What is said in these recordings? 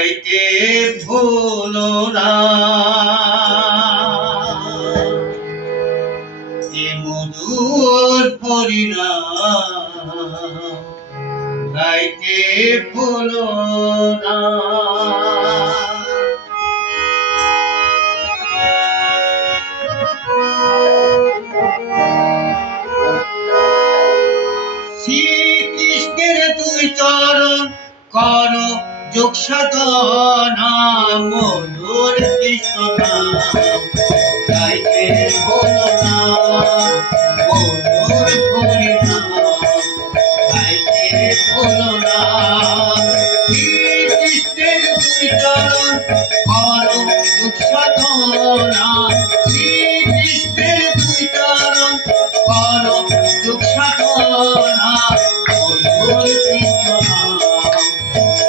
গাইতে ভুলো না এ মধুর হরিনাম, গাইতে ভুলো না। শ্রীকৃষ্ণের দুই চরণ কর যোগ সাধনা, মধুর কৃষ্ণ নাম গাইতে ভুলো না, মধুর হরিনাম গাইতে ভুলো না। শ্রীকৃষ্ণের দুই চরণ কর যোগ সাধনা, শ্রীকৃষ্ণের দুই চরণ কর যোগ সাধনা, মধুর কৃষ্ণ নাম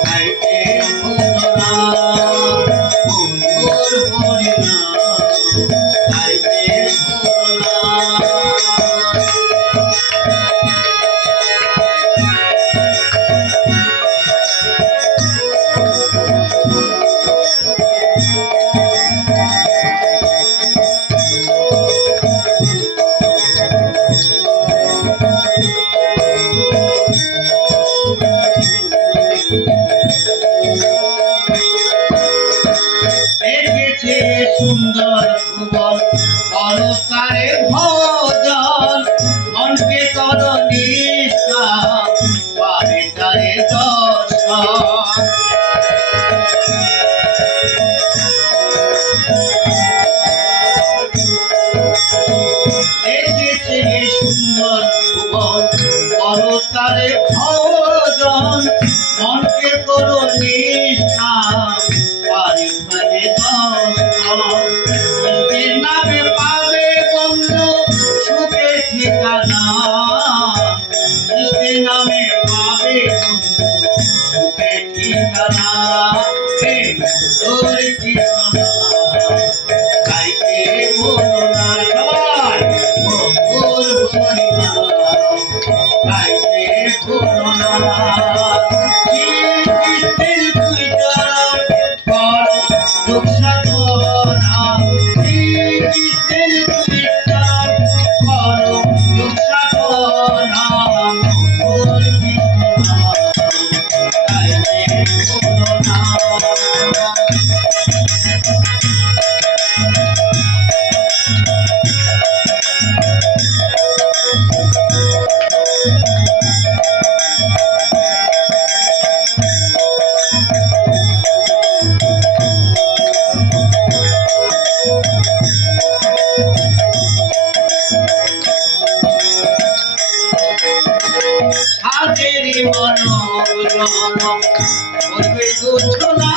গাইতে ভুলো না, মধুর হরিনাম গাইতে ভুলো না। দেখেছে সুন্দর ভুবন পরস্কারে ভজন, মনকে কর নিষ্ঠা পারে তারে দর্শন। দেখেছে সুন্দর ভুবন পরস্কারে ভজন, মনকে কর নিষ্ঠা পারে তারে দর্শন। কৃষ্ণের নামে পাবে বন্ধু সুখে ঠিকানা, কৃষ্ণের নামে পাবে বন্ধু সুখে ঠিকানা। হে মধুর কৃষ্ণ গাইতে ভুলো না, সবাই মধুর হরিনাম গাইতে ভুলো না। শ্রীকৃষ্ণের দুই চরণ কর যোগ সাধনা, শ্রীকৃষ্ণের দুই চরণ কর যোগ সাধনা, মধুর কৃষ্ণ গাইতে ভুলো না। সাধেরি মনোগ্রহণ করবে দুঃখ না,